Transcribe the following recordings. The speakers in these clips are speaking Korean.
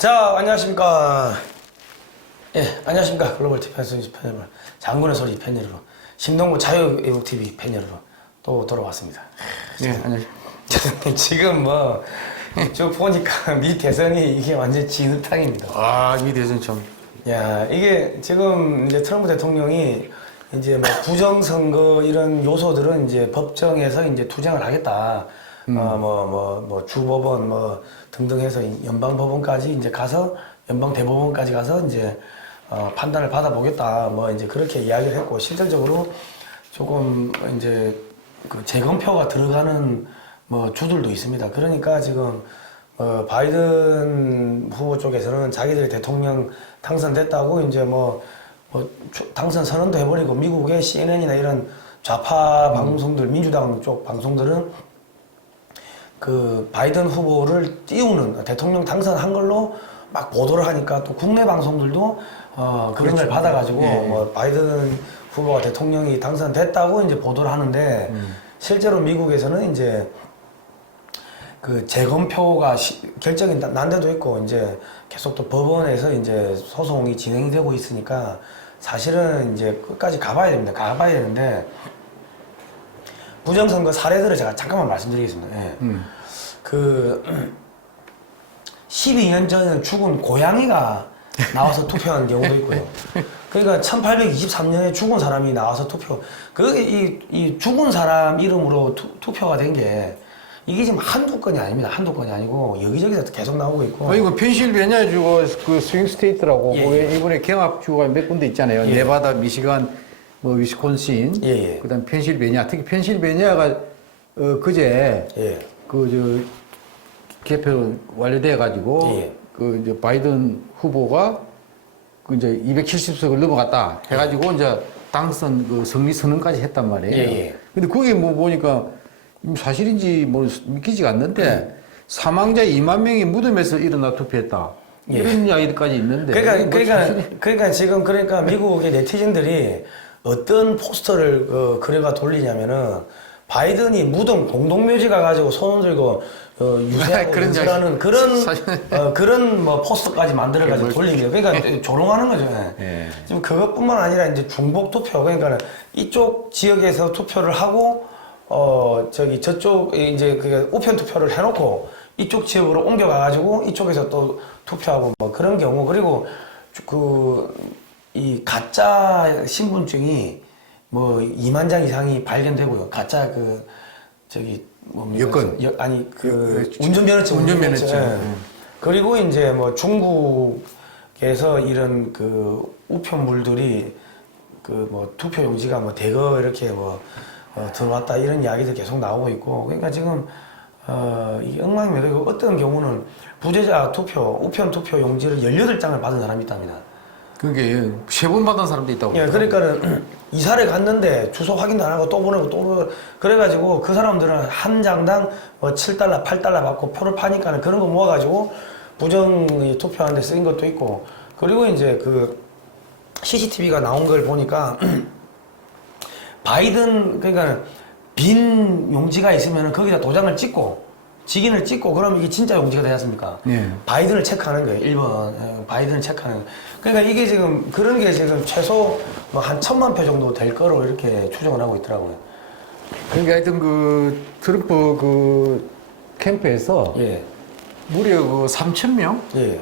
자, 안녕하십니까. 예, 안녕하십니까. 글로벌 디펜스 뉴스 팬 여러분. 장군의 소리 팬 여러분. 신동구 자유애국TV 팬 여러분. 또 돌아왔습니다. 네, 안녕하십니까. 지금 뭐, 저 보니까 미 대선이 이게 완전 진흙탕입니다. 아, 미 대선 참. 야, 이게 지금 이제 트럼프 대통령이 이제 뭐 부정선거 이런 요소들은 이제 법정에서 이제 투쟁을 하겠다. 주법원 뭐 등등 해서 연방법원까지 이제 가서 연방대법원까지 가서 이제 판단을 받아보겠다. 뭐 이제 그렇게 이야기를 했고 실질적으로 조금 이제 그 재검표가 들어가는 뭐 주들도 있습니다. 그러니까 지금 바이든 후보 쪽에서는 자기들이 대통령 당선됐다고 이제 당선 선언도 해버리고 미국의 CNN이나 이런 좌파 방송들, 민주당 쪽 방송들은 그 바이든 후보를 띄우는 대통령 당선한 걸로 막 보도를 하니까 또 국내 방송들도 그런 걸 그렇죠. 받아가지고 예. 뭐 바이든 후보가 대통령이 당선됐다고 이제 보도를 하는데 실제로 미국에서는 이제 그 재검표가 결정이 난 데도 있고 이제 계속 또 법원에서 이제 소송이 진행이 되고 있으니까 사실은 이제 끝까지 가봐야 됩니다. 가봐야 되는데 부정선거 사례들을 제가 잠깐만 말씀드리겠습니다. 예. 그 12년 전에 죽은 고양이가 나와서 투표하는 경우도 있고요. 그러니까 1823년에 죽은 사람이 나와서 투표. 그게 이 죽은 사람 이름으로 투표가 된 게 이게 지금 한두 건이 아닙니다. 한두 건이 아니고 여기저기서 계속 나오고 있고. 이거 펜실베니아 주가 그 스윙 스테이트라고 예. 이번에 경합주가 몇 군데 있잖아요. 예. 네바다, 미시간, 뭐 위스콘신, 예. 그다음 펜실베니아. 특히 펜실베니아가 그제 예. 그 개표 완료돼 가지고 예. 그 이제 바이든 후보가 그 이제 270석을 넘어갔다 해가지고 이제 당선 그 승리 선언까지 했단 말이에요. 예. 근데 그게 뭐 보니까 사실인지 뭐 믿기지가 않는데 사망자 2만 명이 무덤에서 일어나 투표했다. 예. 이런 이야기까지 있는데. 그러니까 지금 미국의 네티즌들이 어떤 포스터를 그래가 돌리냐면은 바이든이 무덤 공동묘지 가가지고 손을 들고 유세하고 그런 연설하는 그런 뭐 포스터까지 만들어가지고 돌립니다. 그러니까 조롱하는 거죠. 예. 지금 그것뿐만 아니라 이제 중복 투표 그러니까 이쪽 지역에서 투표를 하고 저쪽 이제 그 우편 투표를 해놓고 이쪽 지역으로 옮겨가가지고 이쪽에서 또 투표하고 뭐 그런 경우 그리고 이 가짜 신분증이 뭐 2만 장 이상이 발견되고요. 가짜 여권 운전면허증. 운전면허증. 그리고 이제 뭐 중국에서 이런 그 우편물들이 그 뭐 투표 용지가 뭐 대거 이렇게 들어왔다 이런 이야기도 계속 나오고 있고 그러니까 지금 이 엉망이면 어떤 경우는 부재자 투표 우편 투표 용지를 18장을 받은 사람이 있답니다. 그게 3번 받은 사람도 있다고. 예, 그러니까는 이사를 갔는데 주소 확인도 안 하고 또 보내고 또 그래가지고 그 사람들은 한 장당 뭐 7달러, 8달러 받고 표를 파니까는 그런 거 모아가지고 부정 투표하는데 쓰인 것도 있고 그리고 이제 그 CCTV가 나온 걸 보니까 바이든 그러니까 빈 용지가 있으면 거기다 도장을 찍고 직인을 찍고 그러면 이게 진짜 용지가 되지 않습니까? 네. 바이든을 체크하는 거예요. 1번 바이든을 체크하는 거예요. 그러니까 이게 지금 그런 게 지금 최소 뭐 한 1,000만 표 정도 될 거로 이렇게 추정을 하고 있더라고요. 그러니까 하여튼 그 트럼프 그 캠프에서 예. 무려 그 3,000명? 예.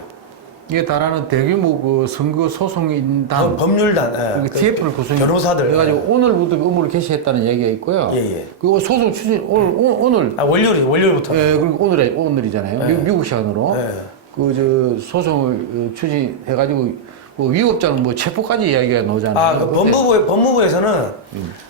이에 달하는 대규모 그 선거 소송인단 법률단 그 TF를 구성해 변호사들 그래가지고 오늘부터 의무를 개시했다는 얘기가 있고요. 예. 그리고 소송 추진 오늘 월요일부터. 예, 그리고 오늘이잖아요. 예. 미국 시간으로 예. 그 소송을 추진해가지고 뭐 위협자는 뭐 체포까지 이야기가 나오잖아요. 그 법무부에서는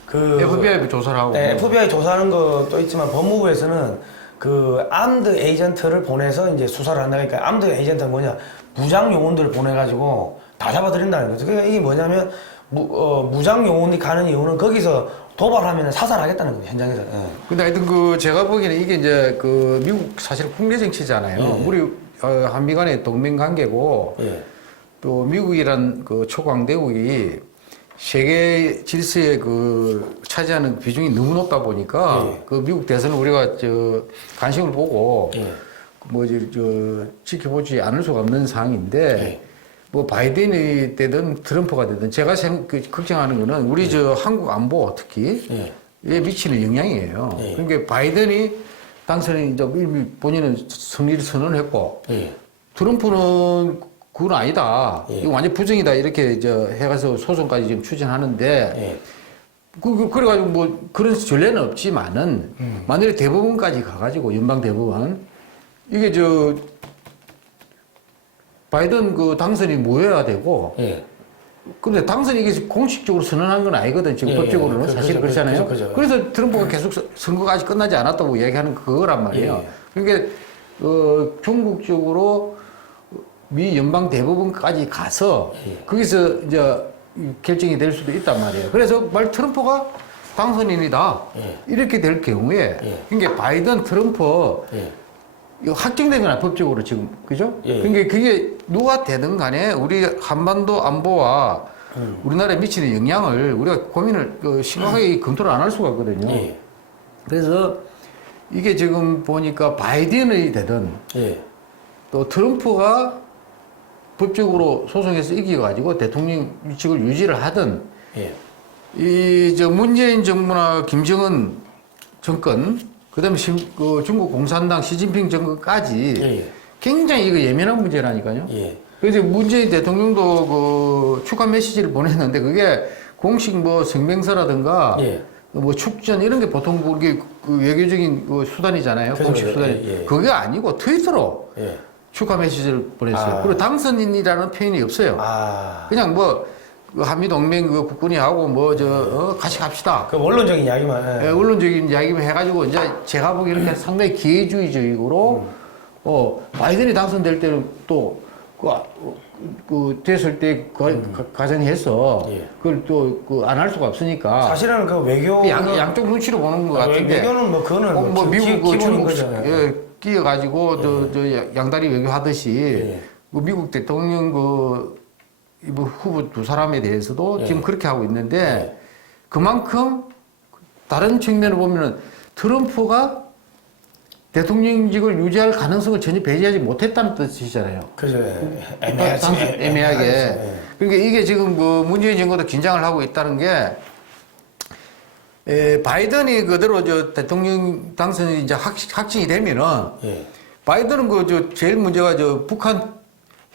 그 FBI 조사를 하고 네, FBI 조사하는 것도 있지만 법무부에서는 그 암드 에이전트를 보내서 이제 수사를 한다니까 암드 에이전트는 뭐냐 무장 요원들을 보내가지고 다 잡아들인다는 거죠. 그러니까 이게 뭐냐면 무장 요원이 가는 이유는 거기서 도발하면 사살하겠다는 거죠 현장에서. 예. 근데 하여튼 그 제가 보기에는 이게 이제 그 미국 사실 국내 정치잖아요. 예. 우리 한미 간의 동맹 관계고 예. 또 미국이란 그 초강대국이 세계 질서에 그 차지하는 비중이 너무 높다 보니까 예. 그 미국 대선을 우리가 관심을 보고 예. 지켜보지 않을 수가 없는 상황인데 네. 뭐 바이든이 되든 트럼프가 되든 제가 걱정하는 거는 우리 저 한국 안보 특히 네. 에 미치는 영향이에요. 네. 그러니까 바이든이 당선이 이제 이미 본인은 승리를 선언했고 예. 트럼프는 그건 아니다. 예. 이거 완전 부정이다. 이렇게 해가서 소송까지 지금 추진하는데 예. 그래가지고 뭐 그런 전례는 없지만은 만약에 대법원까지 가가지고 연방 대법원 이게 바이든 그 당선이 모여야 되고 예. 근데 당선이 이게 공식적으로 선언한 건 아니거든. 지금 예, 법적으로는 그, 사실 그죠, 그렇잖아요. 그죠. 그래서 트럼프가 계속 선거가 아직 끝나지 않았다고 얘기하는 그거란 말이에요. 예. 그러니까 전국적으로 미 연방 대법원까지 가서 예. 거기서 이제 결정이 될 수도 있단 말이에요. 그래서 말 트럼프가 당선인이다 예. 이렇게 될 경우에 예. 그러니까 바이든 트럼프 예. 이거 확정된 거나 법적으로 지금 그죠? 예. 그러니까 그게 누가 되든 간에 우리 한반도 안보와 우리나라에 미치는 영향을 우리가 고민을 심각하게 검토를 안 할 수가 없거든요. 예. 그래서 이게 지금 보니까 바이든이 되든 예. 또 트럼프가 법적으로 소송해서 이겨가지고 대통령직을 유지를 하든 예. 문재인 정부나 김정은 정권 그다음에 중국 공산당 시진핑 정권까지 예. 굉장히 이거 예민한 문제라니까요. 예. 그래서 문재인 대통령도 그 축하 메시지를 보냈는데 그게 공식 뭐 성명서라든가 예. 뭐 축전 이런 게 보통 그게 그 외교적인 그 수단이잖아요. 그죠, 공식 수단이. 예, 예. 그게 아니고 트위터로 예. 축하 메시지를 보냈어요. 아. 그리고 당선인이라는 표현이 없어요. 아. 그냥 그 한미동맹 그 국군이 하고 같이 갑시다. 그 원론적인 이야기만. 예, 언론적인 이야기만 해가지고 이제 제가 보기에는 상당히 기회주의적으로 바이든이 당선될 때는 또 됐을 때 가정해서 예. 그걸 또 안 할 수가 없으니까 사실은 그 외교 양쪽 눈치로 보는 것 같은데 외교는 뭐 그거는 미국 기본인 중국 거잖아요. 끼어가지고 양다리 외교하듯이 예. 그 미국 대통령 뭐 후보 두 사람에 대해서도 예. 지금 그렇게 하고 있는데 그만큼 다른 측면을 보면은 트럼프가 대통령직을 유지할 가능성을 전혀 배제하지 못했다는 뜻이잖아요. 그죠. 애매하게. 예. 그러니까 이게 지금 문재인 정부도 긴장을 하고 있다는 게 바이든이 그대로 대통령 당선이 이제 확정이 되면은 예. 바이든은 제일 문제가 북한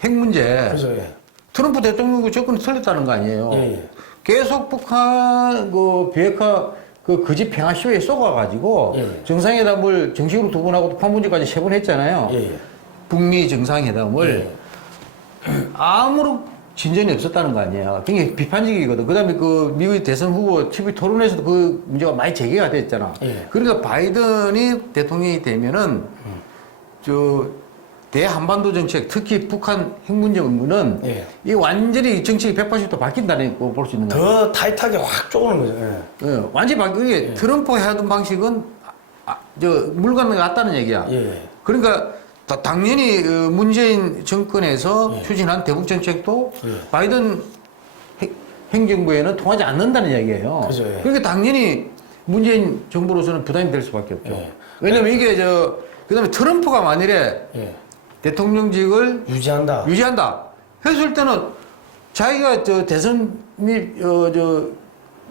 핵 문제. 그죠. 예. 트럼프 대통령 접근이 틀렸다는 거 아니에요. 예. 계속 북한 비핵화 거짓 평화쇼에 쏘아가지고 예. 정상회담을 정식으로 2번 하고 북한 문제까지 3번 했잖아요. 예. 북미 정상회담을 아무런 진전이 없었다는 거 아니에요. 굉장히 비판적이거든. 그 다음에 미국의 대선 후보 TV 토론에서도 그 문제가 많이 제기가 됐잖아. 예. 그러니까 바이든이 대통령이 되면은 대한반도 정책, 특히 북한 핵 문제 의무는 예. 이 완전히 정책이 180도 바뀐다는 거 볼 수 있는 거예요. 더 타이트하게 확 쪼는 거죠. 예. 예, 완전히 바뀌게 트럼프가 하던 방식은 물 건너 갔다는 얘기야. 예. 그러니까 당연히 문재인 정권에서 추진한 대북 정책도 바이든 행정부에는 통하지 않는다는 얘기예요. 그죠, 예. 그러니까 당연히 문재인 정부로서는 부담이 될 수밖에 없죠. 예. 왜냐면 이게 그다음에 트럼프가 만일에 예. 대통령직을 유지한다. 했을 때는 자기가 대선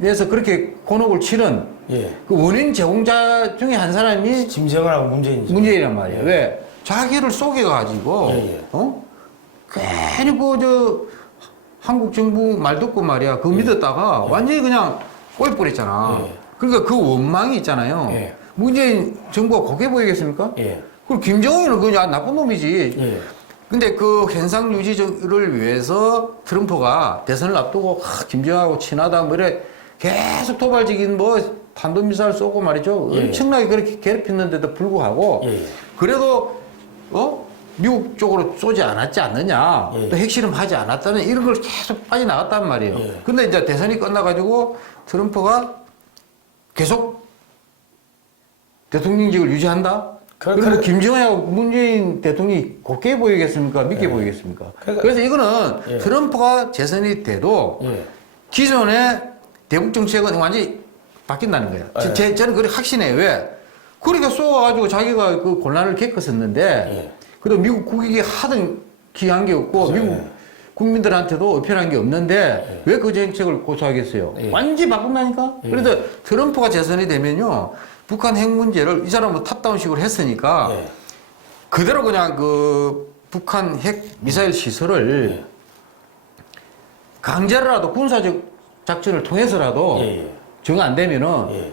에서 그렇게 곤혹을 치른 예. 그 원인 제공자 중에 한 사람이 김정은하고 문재인이죠. 문재인이란 말이에요. 왜? 자기를 속여가지고, 예, 예. 괜히 한국 정부 말 듣고 말이야. 그거 믿었다가 완전히 그냥 꼬여버렸잖아. 예. 그러니까 그 원망이 있잖아요. 예. 문재인 정부가 그게 보이겠습니까? 예. 그리고 김정은은 그냥 나쁜 놈이지. 예. 근데 그 현상 유지를 위해서 트럼프가 대선을 앞두고 김정은하고 친하다 이래 계속 도발적인 탄도미사일 쏘고 말이죠. 예. 엄청나게 그렇게 괴롭혔는데도 불구하고 예. 그래도 미국 쪽으로 쏘지 않았지 않느냐. 예. 또 핵실험하지 않았다는 이런 걸 계속 빠져나갔단 말이에요. 예. 근데 이제 대선이 끝나가지고 트럼프가 계속 대통령직을 유지한다? 그리고 김정은하고 문재인 대통령이 곱게 보이겠습니까? 믿게 보이겠습니까? 그래서 이거는 예. 트럼프가 재선이 돼도 예. 기존의 대북 정책은 완전히 바뀐다는 거예요. 예. 저는 그렇게 확신해요. 왜? 그러니까 쏘아가지고 자기가 그 곤란을 겪었었는데, 예. 그래도 미국 국익이 하등 기한 게 없고, 그렇죠. 미국 예. 국민들한테도 어필한 게 없는데, 왜 그 정책을 고수하겠어요? 예. 완전히 바꾼다니까? 그래서 트럼프가 재선이 되면요, 북한 핵 문제를 이 사람은 탑다운식으로 했으니까, 예. 그대로 그냥 그 북한 핵 미사일 시설을 예. 강제로라도 군사적 작전을 통해서라도 예. 정 안 되면은 예.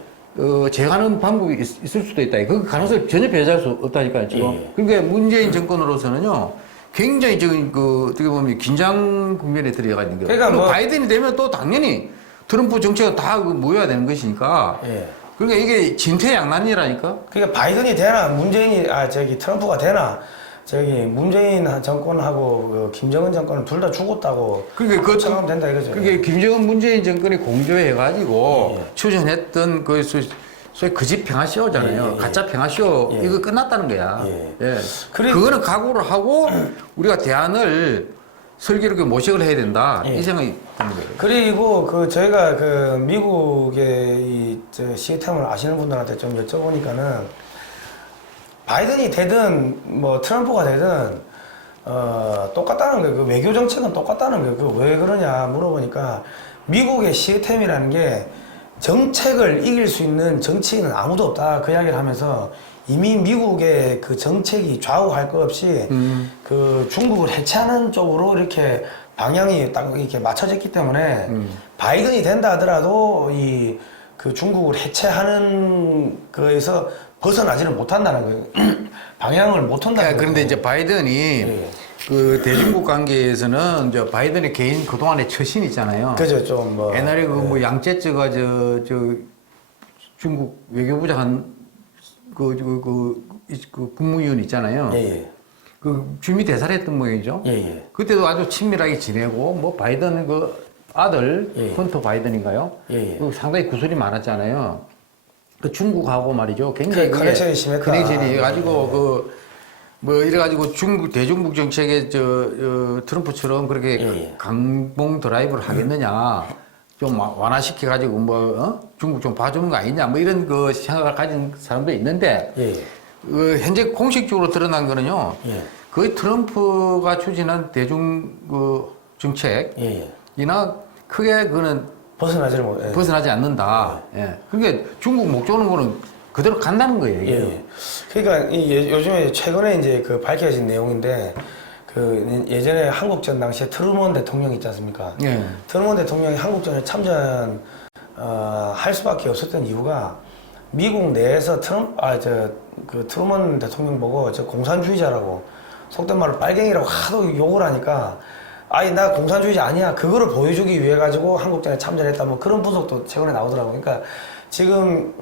제하는 방법이 있을 수도 있다. 그 가능성을 전혀 배제할 수 없다니까요, 지금. 예. 그러니까 문재인 정권으로서는요, 굉장히 지금 어떻게 보면 긴장 국면에 들어가 있는 거예요. 그러니까 그리고 뭐- 바이든이 되면 또 당연히 트럼프 정책가 다 모여야 되는 것이니까. 예. 그러니까 이게 진퇴양난이라니까. 그러니까 바이든이 되나 트럼프가 되나 문재인 정권하고 그 김정은 정권은 둘 다 죽었다고 그러니까 그 생각하면 된다 이거죠. 그게 김정은 문재인 정권이 공조해가지고 예. 추진했던 그 소위 거짓 평화쇼잖아요. 예, 예. 가짜 평화쇼 예. 이거 끝났다는 거야. 예. 예. 그리고- 그거는 각오를 하고 우리가 대안을 슬기롭게 모색을 해야 된다. 예. 이 생각이 드는 거예요. 그리고 저희가 미국의 저 시스템을 아시는 분들한테 좀 여쭤보니까는 바이든이 되든 뭐 트럼프가 되든 똑같다는 거예요. 그 외교 정책은 똑같다는 거예요. 그 왜 그러냐 물어보니까 미국의 시스템이라는 게 정책을 이길 수 있는 정치인은 아무도 없다. 그 이야기를 하면서 이미 미국의 그 정책이 좌우할 것 없이 그 중국을 해체하는 쪽으로 이렇게 방향이 딱 이렇게 맞춰졌기 때문에 바이든이 된다 하더라도 그 중국을 해체하는 거에서 벗어나지는 못한다는 거예요. 방향을 못 한다는 거예요. 그런데 이제 바이든이 예. 그 대중국 관계에서는 이제 바이든의 개인 그동안의 처신 있잖아요. 그죠, 좀 뭐. 옛날에 그 뭐 양제쯔가 저 중국 외교부장 그 국무위원 있잖아요. 예, 예. 그 주미 대사를 했던 모양이죠. 예, 예. 그때도 아주 친밀하게 지내고 뭐 바이든 그 아들 예. 헌터 바이든인가요? 예, 예. 그 상당히 구설이 많았잖아요. 그 중국하고 말이죠. 굉장히 그 그게 커넥션이 심했다. 커넥션이 가지고 예. 그 뭐 이래가지고 대중국 정책에 트럼프처럼 그렇게 예. 강봉 드라이브를 하겠느냐. 좀 완화시켜가지고 중국 좀 봐주는 거 아니냐. 뭐 이런 그 생각을 가진 사람도 있는데 예, 현재 공식적으로 드러난 거는요. 예. 거의 트럼프가 추진한 대중 그 정책이나 예. 크게 그거는 벗어나지를 못. 예. 벗어나지 않는다. 예. 그러니까 중국 목 조는 거는 그대로 간다는 거예요. 이게. 예. 그러니까 요즘에 최근에 이제 그 밝혀진 내용인데 그 예전에 한국전 당시에 트루먼 대통령 있지 않습니까? 예. 트루먼 대통령이 한국전에 참전 할 수밖에 없었던 이유가 미국 내에서 그 트루먼 대통령 보고 저 공산주의자라고 속된 말로 빨갱이라고 하도 욕을 하니까 아니 나 공산주의자 아니야 그거를 보여주기 위해 가지고 한국전에 참전했다 뭐 그런 분석도 최근에 나오더라고요. 그러니까 지금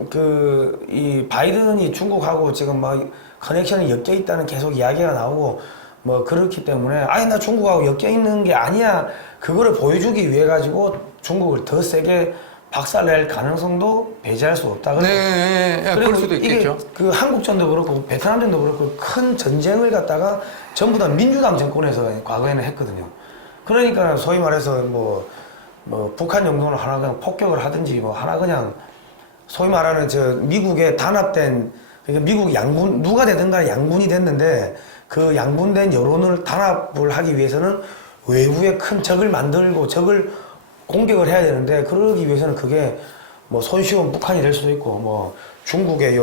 이 바이든이 중국하고 지금 막 커넥션이 엮여 있다는 계속 이야기가 나오고 뭐 그렇기 때문에 아니 나 중국하고 엮여 있는 게 아니야 그거를 보여주기 위해 가지고 중국을 더 세게 박살낼 가능성도 배제할 수 없다. 네, 그럴 수도 있겠죠. 이게 그 한국전도 그렇고 베트남전도 그렇고 큰 전쟁을 갖다가 전부 다 민주당 정권에서 과거에는 했거든요. 그러니까 소위 말해서 뭐 북한 정도는 하나 그냥 폭격을 하든지 뭐 하나 그냥 소위 말하는 미국에 단합된 그러니까 미국 양군 누가 되든 간에 양군이 됐는데 그 양분된 여론을 단합을 하기 위해서는 외부에 큰 적을 만들고 적을 공격을 해야 되는데 그러기 위해서는 그게 뭐 손쉬운 북한이 될 수도 있고 뭐 중국의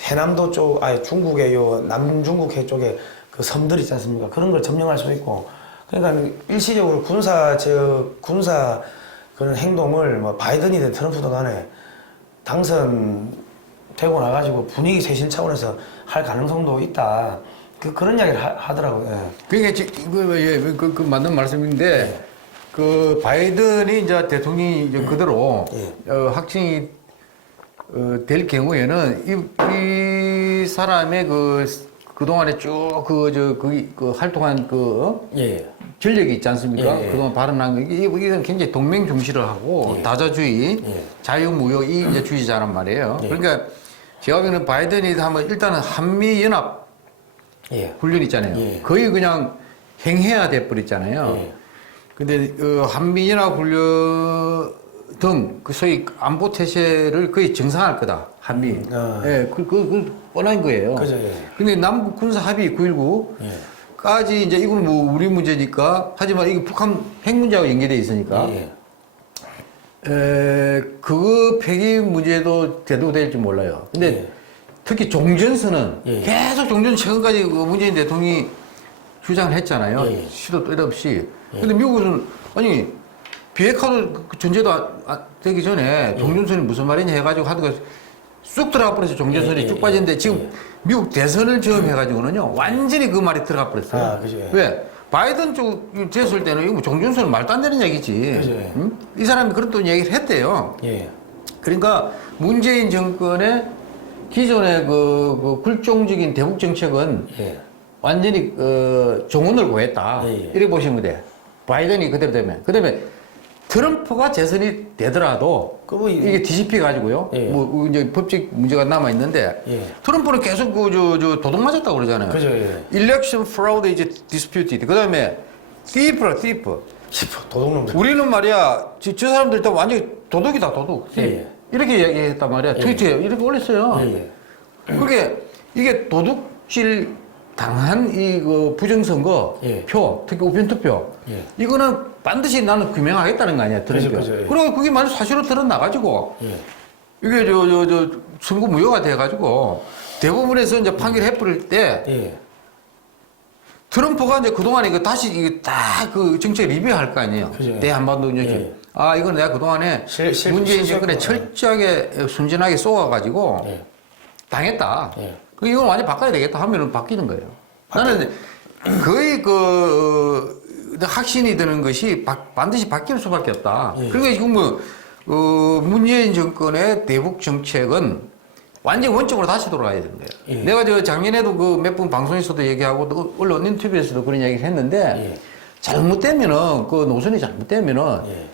해남도 쪽 아니 중국의 남중국 해 쪽에 그 섬들 있지 않습니까? 그런 걸 점령할 수도 있고 그러니까 일시적으로 군사 그런 행동을 뭐 바이든이든 트럼프든 간에 당선되고 나가지고 분위기 쇄신 차원에서 할 가능성도 있다. 그런 이야기를 하더라고요. 예. 그러니까 그 맞는 말씀인데 그 바이든이 이제 대통령이 이제 그대로 확정이 될 경우에는 이 사람의 그동안에 쭉 그 활동한 전력이 있지 않습니까? 그동안 발언한 거 이건 굉장히 동맹 중시를 하고 다자주의, 자유무역 이 이제 주의자란 말이에요. 그러니까 제가 보기에는 바이든이 하면 일단은 한미 연합 훈련 있잖아요. 거의 그냥 행해야 돼 버렸잖아요. 근데 한미 연합 훈련을 등 그 소위 안보 태세를 거의 정상할 거다 한미. 예, 그 뻔한 거예요. 그죠, 예. 근데 남북 군사 합의 9.19까지 이제 이건 뭐 우리 문제니까 하지만 이게 북한 핵 문제하고 연계돼 있으니까. 예. 그 폐기 문제도 대두될지 몰라요. 근데 예. 특히 종전선언 예. 계속 종전 최근까지 그 문재인 대통령이 주장을 했잖아요. 예. 시도 때도 없이. 근데 미국은 아니 비핵화도 그 전제도 되기 전에 종전선이 무슨 말이냐 해가지고 하다가 쑥 들어가 버려서 종전선이 예. 쭉 빠졌는데 지금 미국 대선을 처음 해가지고는요 완전히 그 말이 들어가 버렸어요. 아, 그죠. 왜? 바이든 쪽 됐을 때는 이거 뭐 종전선은 말도 안 되는 얘기지. 그죠. 응? 이 사람이 그런 또 얘기를 했대요. 예. 그러니까 문재인 정권의 기존의 그 굴종적인 대북 정책은 예. 완전히 종언을 고했다. 예, 예. 이렇게 보시면 돼. 바이든이 그대로 되면. 그 다음에 트럼프가 재선이 되더라도 그거 이게 뒤집혀 가지고요. 예. 뭐 이제 법적 문제가 남아 있는데 예. 트럼프는 계속 저 도둑 맞았다고 그러잖아요. 그죠, 예. Election fraud is disputed. 그 다음에 thief. 도둑놈들. 우리는 말이야, 저 사람들 다 완전히 도둑이다, 도둑. 예. 이렇게 얘기했단 말이야. 트위터에 이렇게 올렸어요. 예. 그게, 이게 도둑질 당한 그 부정선거 예. 표, 특히 우편투표. 예. 이거는 반드시 나는 규명하겠다는 거 아니야, 트럼프. 그죠, 그죠, 예. 그리고 그게 만약 사실로 드러나가지고, 예. 이게 선거 무효가 돼가지고, 대부분에서 이제 판결해버릴 때, 예. 트럼프가 이제 그동안에 그 다시 이게 딱 그 정책 리뷰할 거 아니에요. 그죠. 대한반도 이제 예. 아 이건 내가 그동안에 문재인 정권에 철저하게 순진하게 쏘아가지고 예. 당했다. 예. 그 이건 완전 바꿔야 되겠다 하면은 바뀌는 거예요. 나는 거의 그 확신이 드는 것이 반드시 바뀔 수밖에 없다. 예. 그러니까 지금 뭐 문재인 정권의 대북 정책은 완전 원점으로 다시 돌아가야 되는 거예요. 예. 내가 저 작년에도 그 몇 번 방송에서도 얘기하고 또 언론 인터뷰에서도 그런 얘기를 했는데 예. 잘못되면은 그 노선이 잘못되면은 예.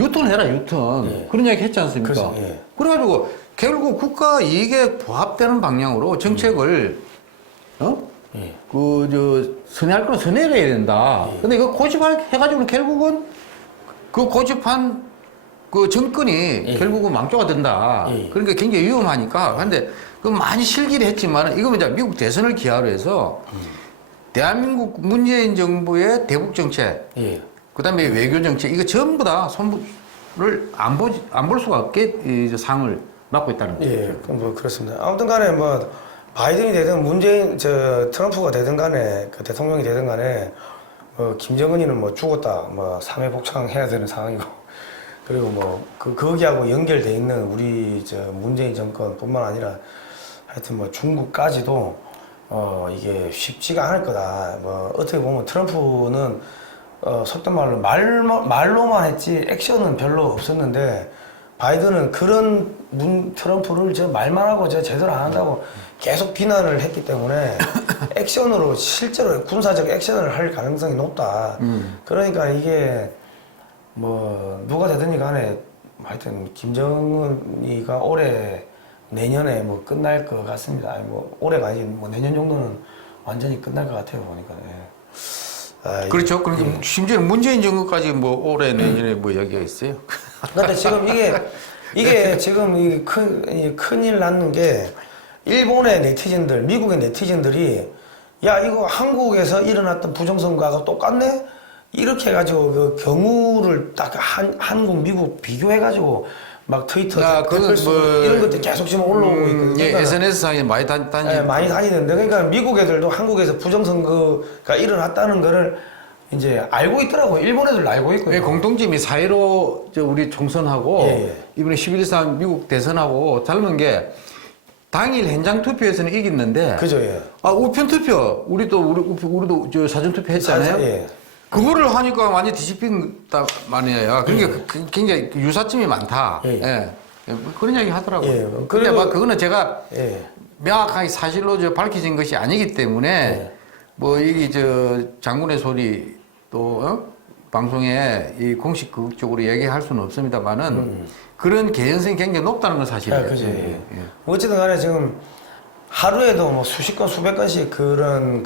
유턴 해라 유턴 예. 그런 얘기 했지 않습니까? 그렇죠. 예. 그래가지고 결국 국가 이익에 부합되는 방향으로 정책을 예. 선회할 거는 선회를 해야 된다. 예. 근데 이거 고집해가지고는 결국은 그 고집한 그 정권이 예. 결국은 망조가 된다. 예. 그러니까 굉장히 위험하니까. 근데 그 많이 실기를 했지만 이거 이제 미국 대선을 기하로 해서 대한민국 문재인 정부의 대북 정책, 예. 그다음에 외교 정책 이거 전부 다 손을 안 볼 수가 없게 이 상을 맡고 있다는 거죠. 예. 뭐 그렇습니다. 아무튼 간에 뭐 바이든이 되든 문재인 트럼프가 되든 간에 그 대통령이 되든 간에 김정은이는 뭐 죽었다. 뭐 3회 복창해야 되는 상황이고. 그리고 뭐 거기하고 연결돼 있는 우리 문재인 정권뿐만 아니라 하여튼 뭐 중국까지도 이게 쉽지가 않을 거다. 뭐 어떻게 보면 트럼프는 속된 말로 말로만 했지 액션은 별로 없었는데 바이든은 그런 트럼프를 말만 하고 제대로 안 한다고 계속 비난을 했기 때문에 액션으로 실제로 군사적 액션을 할 가능성이 높다. 그러니까 이게 뭐 누가 되든지 간에 하여튼 김정은이가 내년에 뭐 끝날 것 같습니다. 아니 뭐 올해가 아니지 뭐 내년 정도는 완전히 끝날 것 같아요 보니까. 예. 그렇죠. 그러니까 심지어 문재인 정부까지 뭐 올해 내년에 뭐 얘기가 있어요. 근데 지금 이게 지금 큰일 났는 게 일본의 네티즌들, 미국의 네티즌들이 야 이거 한국에서 일어났던 부정선거하고 똑같네? 이렇게 해가지고 그 경우를 딱 한국, 미국 비교해가지고 막 트위터, 댓글 쓰고 이런 것들 계속 지금 올라오고 있거든요. 그러니까 SNS상에 많이 다니지. 예, 많이 다니는데 그러니까 미국 애들도 한국에서 부정선거가 일어났다는 거를 이제 알고 있더라고요. 일본 애들도 알고 있거든요. 공통점이 4.15 우리 총선하고 예. 이번에 11.3 미국 대선하고 닮은 게 당일 현장 투표에서는 이겼는데 그죠, 예. 우편 투표 우리도 저 사전 투표 했잖아요. 예. 그거를 하니까 완전 뒤집힌다 말이에요. 그러니까 굉장히 유사점이 많다. 예. 예. 그런 얘기 하더라고요. 예. 근데 막 그거는 제가 예. 명확하게 사실로 밝혀진 것이 아니기 때문에 예. 뭐 이게 장군의 소리 또 방송에 이 공식 극적으로 얘기할 수는 없습니다만은 그런 개연성이 굉장히 높다는 건 사실이에요. 그죠. 예. 예. 어쨌든 간에 지금 하루에도 뭐 수십 건, 수백 건씩 그런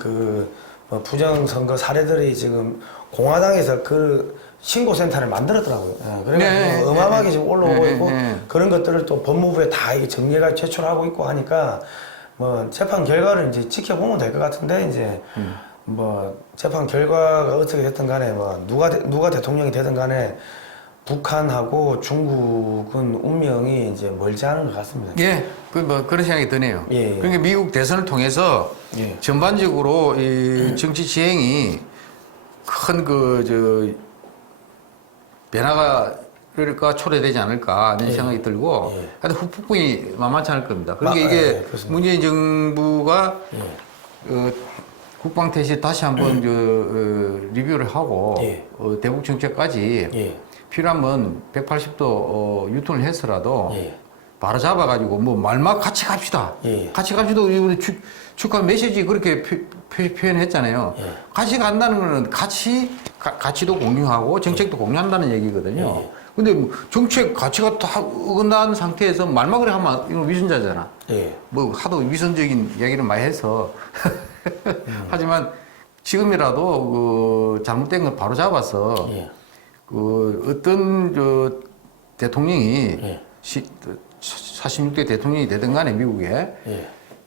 부정선거 사례들이 지금 공화당에서 그 신고센터를 만들었더라고요. 예, 그래가지고 네, 어마어마하게 네, 지금 올라오고 네, 있고 네. 그런 것들을 또 법무부에 다 이게 정리가 제출하고 있고 하니까 뭐 재판 결과를 이제 지켜보면 될 것 같은데 이제 뭐 재판 결과가 어떻게 됐든 간에 뭐 누가 대통령이 되든 간에 북한하고 중국은 운명이 이제 멀지 않은 것 같습니다. 예, 그 뭐 그런 생각이 드네요. 예. 그러니까 미국 대선을 통해서 예. 전반적으로 이 정치 지행이 큰 변화가 초래되지 않을까 이런 예. 생각이 들고, 예. 하여튼 후폭풍이 만만치 않을 겁니다. 그러니까 예, 이게 그렇습니다. 문재인 정부가 예. 국방태세 다시 한번 리뷰를 하고 예. 대북 정책까지 예. 필요하면 180도 유턴을 해서라도 예. 바로 잡아가지고 뭐 말만 같이 갑시다. 예. 같이 갑시다. 우리 축하 메시지 그렇게 표현했잖아요. 예. 같이 간다는 거는 가치도 공유하고 정책도 공유한다는 얘기거든요. 예. 근데 뭐 정책 가치가 다 어긋난 상태에서 말만 그래 하면 이건 위선자잖아. 예. 뭐 하도 위선적인 이야기를 많이 해서 하지만 지금이라도 그 잘못된 걸 바로 잡아서 예. 그 어떤 대통령이 예. 46대 대통령이 되든 간에 미국에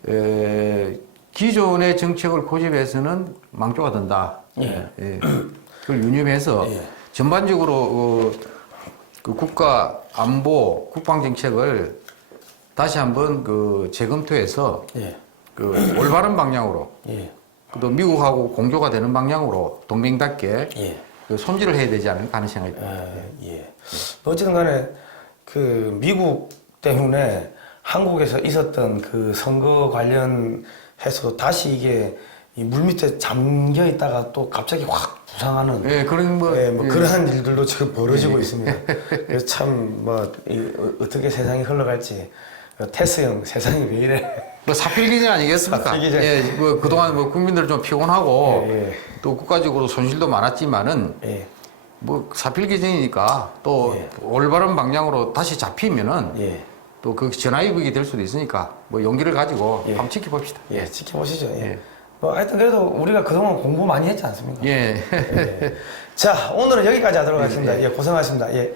예. 기존의 정책을 고집해서는 망조가 된다. 예. 그걸 유념해서 예. 전반적으로 그 국가 안보 국방 정책을 다시 한번 재검토해서 예. 올바른 방향으로 예. 또 미국하고 공조가 되는 방향으로 동맹답게 예. 손질을 해야 되지 않을까 하는 생각이 듭니다. 예. 어쨌든 간에 그 미국 때문에 한국에서 있었던 그 선거 관련해서 다시 이게 이 물밑에 잠겨 있다가 또 갑자기 확 부상하는 예, 그런 그러한 일들도 지금 벌어지고 있습니다. 그래서 참 어떻게 세상이 흘러갈지 테스 형 세상이 왜 이래? 뭐 사필기전 아니겠습니까? 사필기전. 예, 뭐 그동안 뭐 국민들 좀 피곤하고 예, 예. 또 국가적으로 손실도 많았지만은 예. 뭐 사필기전이니까 또 예. 올바른 방향으로 다시 잡히면은 예. 또 그 전화위복이 될 수도 있으니까 뭐 용기를 가지고 예. 한번 지켜봅시다. 예, 지켜보시죠. 예. 예. 뭐 하여튼 그래도 우리가 그동안 공부 많이 했지 않습니까? 예. 자, 오늘은 여기까지 하도록 하겠습니다. 예, 고생하셨습니다. 예.